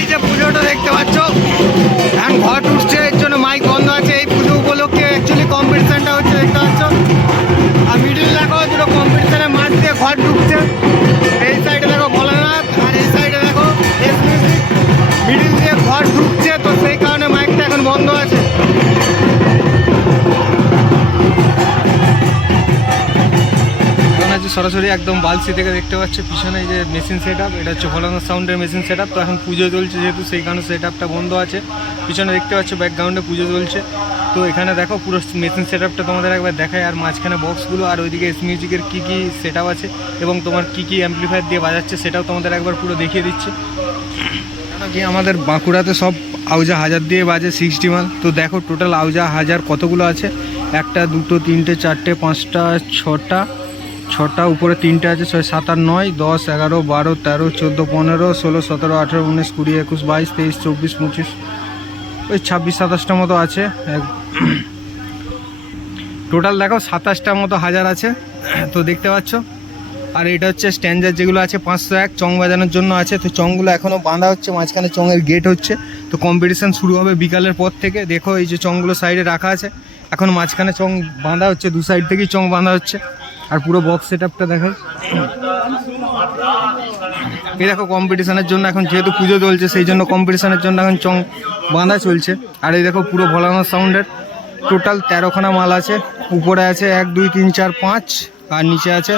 এই যে পুজোটা দেখতে পাচ্ছ, এখন ঘর উঠছে, এর জন্য মাইক বন্ধ আছে। এই পুজো উপলক্ষে অ্যাকচুয়ালি কম্পিটিশনটা হচ্ছে, দেখতে পাচ্ছ। আর মিডিল দেখো, দুটো কম্পিটিশনের মাঠ দিয়ে ঘর ঢুকছে। এই সাইডে দেখো ভোলানাথ, আর এই সাইডে দেখো এস মিউজিক। মিডিল দিয়ে ঘর ঢুকছে, তো সেই কারণে মাইকটা এখন বন্ধ আছে। সরাসরি একদম বালসি থেকে দেখতে পাচ্ছ পিছনে এই যে মেশিন সেট আপ, এটা হচ্ছে ভোলানাথ সাউন্ডের মেশিন সেট আপ। তো এখন পুজো চলছে যেহেতু, সেই কারণে সেট আপটা বন্ধ আছে। পিছনে দেখতে পাচ্ছ ব্যাকগ্রাউন্ডে পুজো চলছে। তো এখানে দেখো পুরো মেশিন সেট আপটা তোমাদের একবার দেখায়, আর মাঝখানে বক্সগুলো, আর ওইদিকে এস মিউজিকের কী কী সেট আপ আছে এবং তোমার কী কী অ্যাম্পলিফায়ার দিয়ে বাজাচ্ছে সেটাও তোমাদের একবার পুরো দেখিয়ে দিচ্ছি। কেন কি আমাদের বাঁকুড়াতে সব আউজা হাজার দিয়ে বাজে 60 মাল। তো দেখো টোটাল আউজা হাজার কতগুলো আছে, 1 2 3 4 5 6 6টা, উপরে 3টে আছে, 6 7 8 9 10 11 12 13 14 15 16 17 18 19 20 21 22 23 24 25 ওই 26 27টা মতো আছে। টোটাল দেখো 27টা মতো হাজার আছে। তো দেখতে পাচ্ছ। আর এটা হচ্ছে স্ট্যান্ডার্ড যেগুলো আছে 501 চং বাজানোর জন্য আছে। তো চংগুলো এখনও বাঁধা হচ্ছে, মাঝখানে চংয়ের গেট হচ্ছে। তো কম্পিটিশান শুরু হবে বিকালের পর থেকে। দেখো এই যে চংগুলো সাইডে রাখা আছে, এখন মাঝখানে চং বাঁধা হচ্ছে, দু সাইড থেকেই চং বাঁধা হচ্ছে। আর পুরো বক্স সেট আপটা দেখো, এই দেখো কম্পিটিশানের জন্য এখন যেহেতু পুজো চলছে, সেই জন্য কম্পিটিশানের জন্য এখন চং বাঁধা চলছে। আর এই দেখো পুরো ভোলানাথ সাউন্ডের টোটাল 13খানা মাল আছে। উপরে আছে 1 2 3 4 5, আর নিচে আছে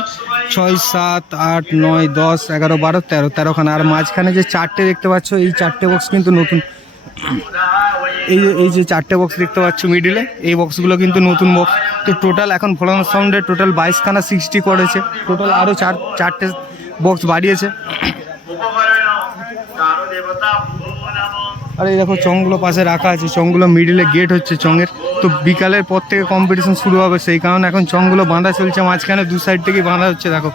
6 7 8 9 10 11 12 13, 13খানা। আর মাঝখানে যে 4টে দেখতে পাচ্ছ, এই 4টে বক্স কিন্তু নতুন। এই যে 4টে বক্স দেখতে পাচ্ছ মিডিলে, এই বক্সগুলো কিন্তু নতুন বক্স। তো টোটাল এখন ভোলানাথ সাউন্ডের টোটাল 22খানা 60 করেছে। টোটাল আরও 4টে বক্স বাড়িয়েছে। আর এই দেখো চংগুলো পাশে রাখা আছে, চংগুলো মিডিলে গেট হচ্ছে চংয়ের। তো বিকালের পর থেকে কম্পিটিশন শুরু হবে, সেই কারণে এখন চংগুলো বাঁধা চলছে। মাঝখানে দু সাইড থেকেই বাঁধা হচ্ছে। দেখো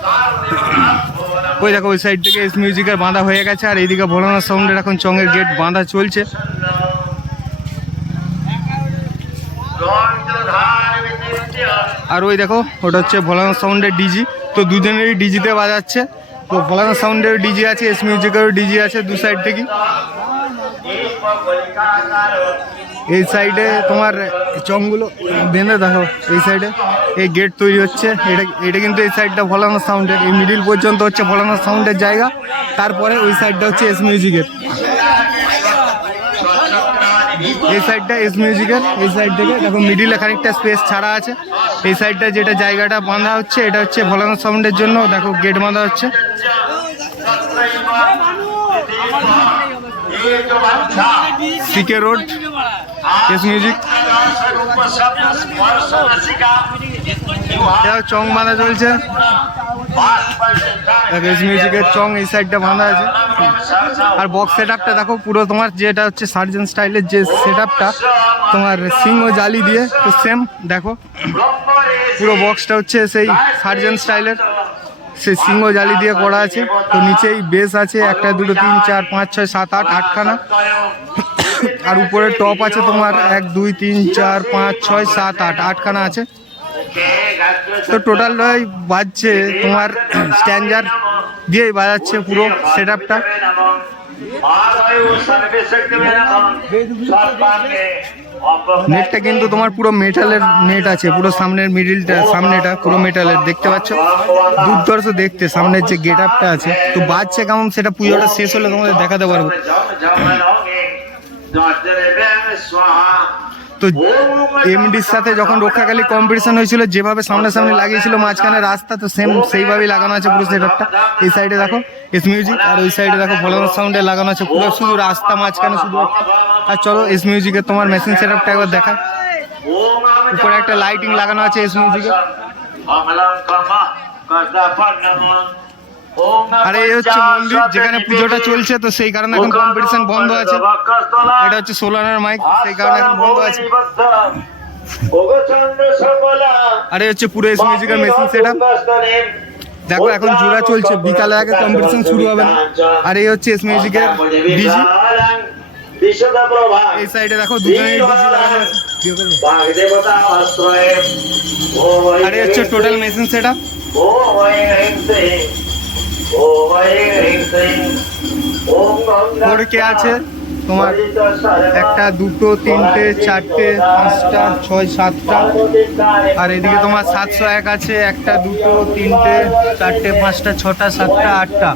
ওই দেখো ওই সাইড থেকে এস মিউজিকের বাঁধা হয়ে গেছে, আর এইদিকে ভোলানাথ সাউন্ডের এখন চংয়ের গেট বাঁধা চলছে। আর ওই দেখো ওটা হচ্ছে ভোলানাথ সাউন্ডের ডিজি। তো দুজনেরই ডিজিতে বাজাচ্ছে। তো ভোলানাথ সাউন্ডের ডিজি আছে, এস মিউজিকেরও ডিজি আছে, দু সাইড থেকেই। এই সাইডে তোমার চংগুলো বেঁধে দেখো, এই সাইডে এই গেট তৈরি হচ্ছে। এটা কিন্তু এই সাইডটা ভোলানাথ সাউন্ডের, এই মিডিল পর্যন্ত হচ্ছে ভোলানাথ সাউন্ডের জায়গা। তারপরে ওই সাইডটা হচ্ছে এস মিউজিকের, এই সাইডটা এস মিউজিকের। এই সাইড থেকে দেখো মিডিলে খানিকটা স্পেস ছাড়া আছে। এই সাইডটা যেটা জায়গাটা বাঁধা হচ্ছে, এটা হচ্ছে ভোলানাথ সাউন্ডের জন্য। দেখো গেট বাঁধা হচ্ছে। সিকে রোড এস মিউজিক, চং বাঁধা চলছে। এস মিউজিকের চং এই সাইডটা বাঁধা আছে। আর বক্স সেট আপটা দেখো পুরো তোমার যেটা হচ্ছে সার্জেন স্টাইলের যে সেট আপটা, তোমার সিংহ জালি দিয়ে। তো সেম দেখো পুরো বক্সটা হচ্ছে সেই সার্জেন স্টাইলের, সেই সিংহ জালি দিয়ে করা আছে। তো নিচেই বেস আছে 1 2 3 4 5 6 7 8, 8খানা। আর উপরে টপ আছে তোমার 1 2 3 4 5 6 7 8, 8খানা আছে। তো টোটাল বাজছে তোমার স্ট্যান্ডার দিয়েই বাজাচ্ছে পুরো সেট আপটা। নেটটা কিন্তু তোমার পুরো মেটালের নেট আছে, পুরো সামনের মিডিলটা, সামনেটা পুরো মেটালের। দেখতে পাচ্ছ দুর্ধর্ষ দেখতে, সামনের যে গেট আপটা আছে। তো বাজছে কেমন সেটা পুজোটা শেষ হলে তোমাদের দেখাতে পারবো। তো এমডির সাথে যখন রক্ষাকালী কম্পিটিশন হয়েছিল, যেভাবে সামনাসামনি লাগিয়েছিল মাঝখানে রাস্তা, তো সেম সেইভাবেই লাগানো আছে পুরো সেট আপটা। এই সাইডে দেখো এস মিউজিক, আর ওই সাইডে দেখো ভোলানাথ সাউন্ডে লাগানো আছে পুরো, শুধু রাস্তা মাঝখানে শুধু। আর চলো এস মিউজিকের তোমার মেশিন সেট আপটা একবার দেখা। উপরে একটা লাইটিং লাগানো আছে এস মিউজিকে। আর এই হচ্ছে মন্দির যেখানে পুজোটা চলছে, তো সেই কারণে এখন কম্পিটিশন বন্ধ আছে। এটা হচ্ছে সোলারের মাইক, সেই কারণে এখন বন্ধ আছে। আর এই হচ্ছে পুরো এস মিউজিকের মেশিন সেটআপ। দেখো এখন জোড়া চলছে, বিকালে আগে কম্পিটিশন শুরু হবে না। আর এই হচ্ছে এস মিউজিকের ডিজি। এই সাইডে দেখো দুজনেই ডিজি লাগানো আছে। আর এই হচ্ছে টোটাল মেশিন সেটআপ। 4K আছে তোমার 1, 2, 3, 4, 5, 6, 7টা। আর এদিকে তোমার 701 আছে 1, 2, 3, 4, 5, 6, 7, 8টা।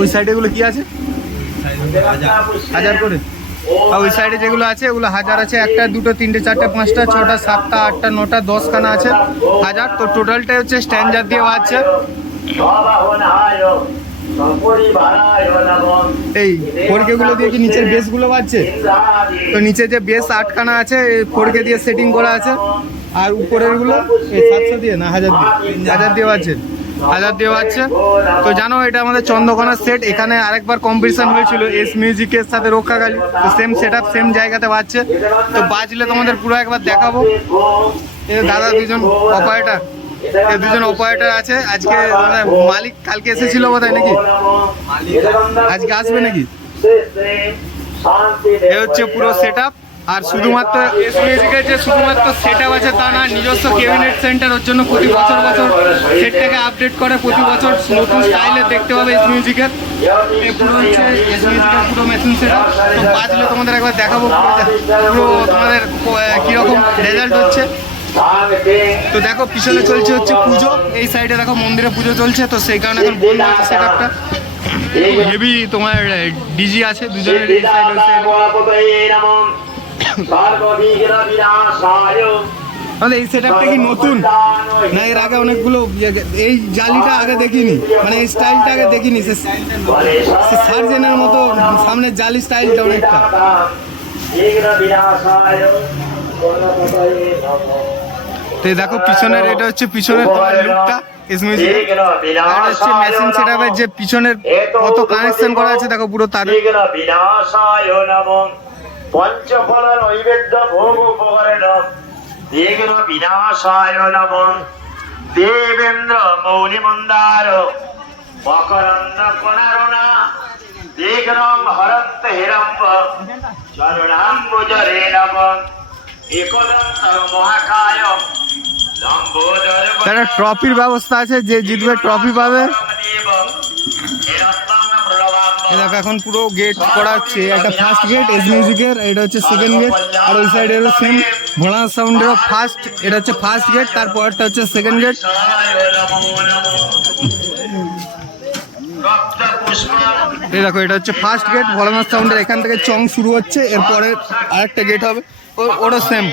ওই সাইডে গুলো কি আছে 1000 করে। আর ওই সাইডে যেগুলো আছে ওগুলো 1000 আছে 1, 2, 3, 4, 5, 6, 7, 8, 9, 10 খানা আছে 1000। তো টোটালটাই হচ্ছে স্ট্যান্ডার্ড দিয়ে বাজছে। এই 4K গুলো দিয়ে কি নিচের বেস গুলো বাজছে? তো নিচে যে বেস 8 খানা আছে 4K দিয়ে সেটিং করা আছে। আর উপরের গুলো 700 দিয়ে না 1000 দিয়ে বাজছে 1000 দিয়ে বাজছে। তো জানো এটা আমাদের চন্দ্রকোনার সেট। এখানে আরেকবার কম্পিটিশন হয়েছিল এস মিউজিকের সাথে রক্ষাকালী। তো সেম সেট আপ সেম জায়গাতে বাজছে। তো বাজলে তোমাদের পুরো একবার দেখাবো। দাদা দুজন অপারেটর দুজন অপারেটর আছে আজকে। মালিক কালকে এসেছিল বোধহয় নাকি, আজকে আসবে নাকি? এ হচ্ছে পুরো সেট আপ। আর শুধুমাত্র এস মিউজিকের যে শুধুমাত্র সেট আপ আছে তা না, নিজস্ব ক্যাবিনেট সেন্টার ওর জন্য প্রতি বছর সেটটাকে আপডেট করে। প্রতি বছর নতুন স্টাইলে দেখতে পাবে এস মিউজিকের। এই পুরো হচ্ছে এস মিউজিকের পুরো মেশিন সেট আপ। তো বাজলে তোমাদের একবার দেখাবো পুরো তোমাদের কীরকম রেজাল্ট হচ্ছে। তো দেখো পিছনে চলছে হচ্ছে পুজো। এই সাইডে দেখো মন্দিরে পুজো চলছে। তো সেই কারণে এখন বন্ধ হচ্ছে সেট আপটা। হেভি তোমার ডিজি আছে দুজনের এই সাইড ওই সাইড। এই সেট আপটা কি নতুন না এর আগে অনেকগুলো? এই জালিটা আগে দেখিনি, মানে এই স্টাইলটা আগে দেখিনি। সার্জেনের মতো সামনের জালি স্টাইলটা অনেকটা। তো দেখো পিছনের এটা হচ্ছে পিছনের তোমার লুকটা এস মিউজিক। আর হচ্ছে মেশিন সেটআপের যে পিছনের কত কানেকশন করা আছে দেখো পুরো তার। পঞ্চফল নৈবেদ্য ভোগ উপকরণ বিঘ্ন বিনাশায় নমঃ। দেবেন্দ্র মৌলি মন্দার মকরন্দ কোণারণা বিঘ্নং হরন্ত হিরম্ব চরণাম্বুজরে নমঃ। একদন্ত মহাকায় একটা ট্রফির ব্যবস্থা আছে, যে জিতবে ট্রফি পাবে। দেখো এখন পুরো গেট করা হচ্ছে। একটা ফার্স্ট গেট এস মিউজিকের, এটা হচ্ছে সেকেন্ড গেট। আর ওই সাইডেরও সেম ভোলা সাউন্ডেরও ফার্স্ট, এটা হচ্ছে ফার্স্ট গেট, তারপরটা হচ্ছে সেকেন্ড গেট। এই দেখো এটা হচ্ছে ফার্স্ট গেট ভোলানাথ সাউন্ডের। এখান থেকে চং শুরু হচ্ছে, এরপরে আরেকটা গেট হবে ওটা সেম।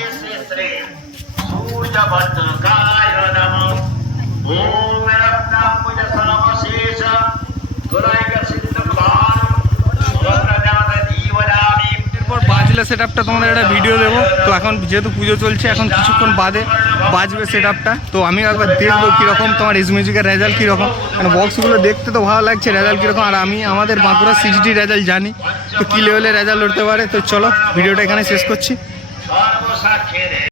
বাজলে সেট আপটা তোমাদের একটা ভিডিও দেবো। তো এখন যেহেতু পুজো চলছে এখন কিছুক্ষণ বাদে বাজবে সেট আপটা। তো আমি একবার দেখবো কীরকম তোমার এস মিউজিকের রেজাল্ট কীরকম। কারণ বক্সগুলো দেখতে তো ভালো লাগছে, রেজাল্ট কীরকম। আর আমি আমাদের বাঁকুড়া 6D রেজাল্ট জানি, তো কী লেভেলের রেজাল্ট উঠতে পারে। তো চলো ভিডিওটা এখানে শেষ করছি।